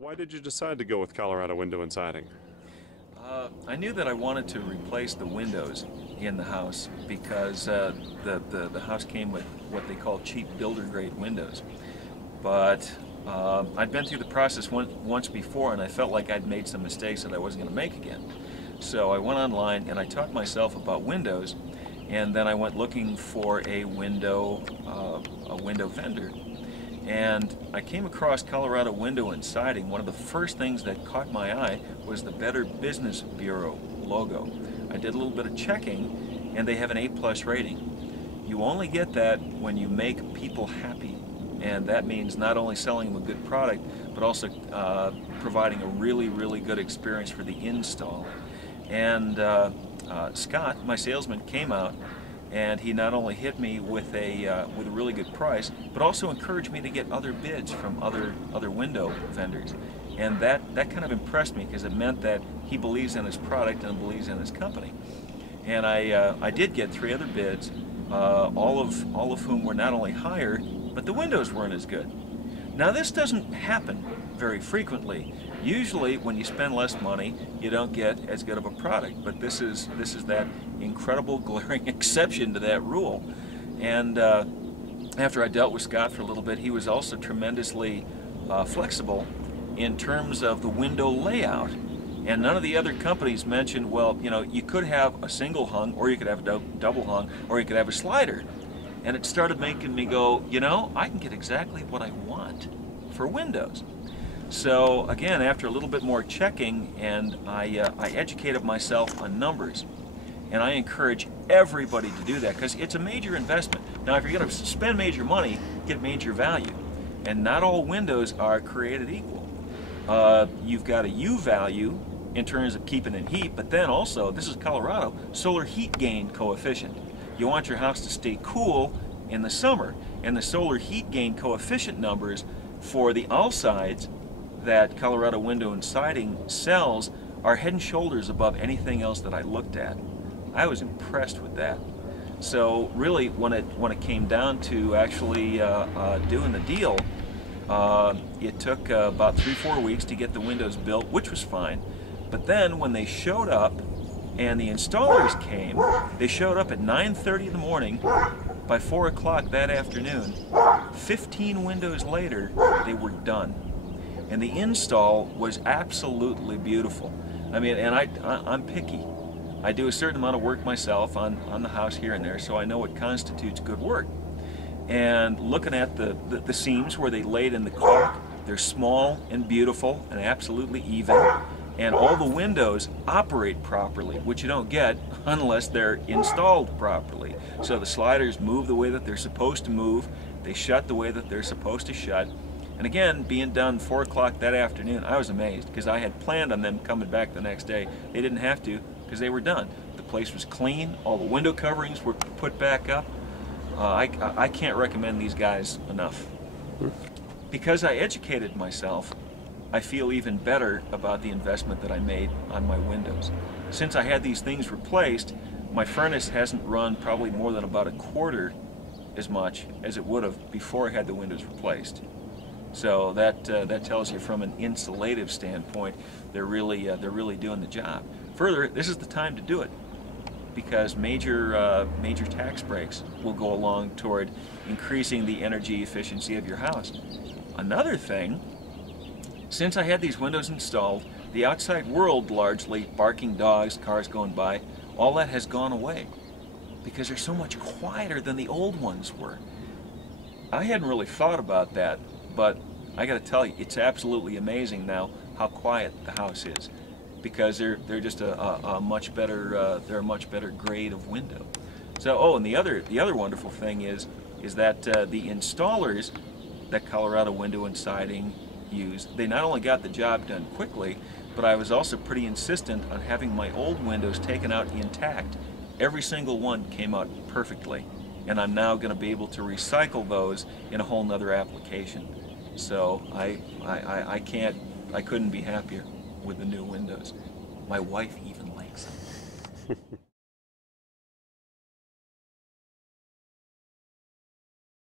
Why did you decide to go with Colorado Window and Siding? I knew that I wanted to replace the windows in the house because the house came with what they call cheap builder grade windows. But I'd been through the process once before, and I felt like I'd made some mistakes that I wasn't going to make again. So I went online and I taught myself about windows, and then I went looking for a window vendor. And I came across Colorado Window and Siding. One of the first things that caught my eye was the Better Business Bureau logo. I did a little bit of checking, and they have an A+ rating. You only get that when you make people happy, and that means not only selling them a good product, but also providing a really good experience for the install. And Scott, my salesman, came out, and he not only hit me with a really good price, but also encouraged me to get other bids from other window vendors. And that kind of impressed me, because it meant that he believes in his product and believes in his company. And I did get 3 other bids, all of whom were not only higher, but the windows weren't as good. Now, this doesn't happen very frequently. Usually when you spend less money, you don't get as good of a product, but this is that incredible glaring exception to that rule. And after I dealt with Scott for a little bit, he was also tremendously flexible in terms of the window layout. And none of the other companies mentioned, well, you know, you could have a single hung, or you could have a double hung, or you could have a slider. And it started making me go, you know, I can get exactly what I want for windows. So again, after a little bit more checking, and I educated myself on numbers. And I encourage everybody to do that, because it's a major investment. Now, if you're going to spend major money, get major value. And not all windows are created equal. You've got a U value in terms of keeping in heat, but then also, this is Colorado, solar heat gain coefficient. You want your house to stay cool in the summer, and the solar heat gain coefficient numbers for the all sides that Colorado Window and Siding sells are head and shoulders above anything else that I looked at. I was impressed with that. So really, when it came down to actually doing the deal, it took about 3-4 weeks to get the windows built, which was fine. But then when they showed up and the installers came, they showed up at 9:30 in the morning. By 4 o'clock that afternoon, 15 windows later, they were done. And the install was absolutely beautiful. I mean, and I'm picky. I do a certain amount of work myself on the house here and there, so I know what constitutes good work. And looking at the seams where they laid in the caulk, they're small and beautiful and absolutely even. And all the windows operate properly, which you don't get unless they're installed properly. So the sliders move the way that they're supposed to move, they shut the way that they're supposed to shut. And again, being done 4 o'clock that afternoon, I was amazed, because I had planned on them coming back the next day. They didn't have to, because they were done. The place was clean, all the window coverings were put back up. I can't recommend these guys enough. Because I educated myself, I feel even better about the investment that I made on my windows. Since I had these things replaced, my furnace hasn't run probably more than about a quarter as much as it would have before I had the windows replaced. So that tells you, from an insulative standpoint, they're really doing the job. Further, this is the time to do it, because major tax breaks will go along toward increasing the energy efficiency of your house. Another thing, since I had these windows installed, the outside world, largely barking dogs, cars going by, all that has gone away, because they're so much quieter than the old ones were. I hadn't really thought about that, but I got to tell you, it's absolutely amazing now how quiet the house is, because they're just a much better grade of window. So, and the other wonderful thing is that the installers that Colorado Window and Siding use, they not only got the job done quickly, but I was also pretty insistent on having my old windows taken out intact. Every single one came out perfectly, and I'm now going to be able to recycle those in a whole nother application. So I couldn't be happier with the new windows. My wife even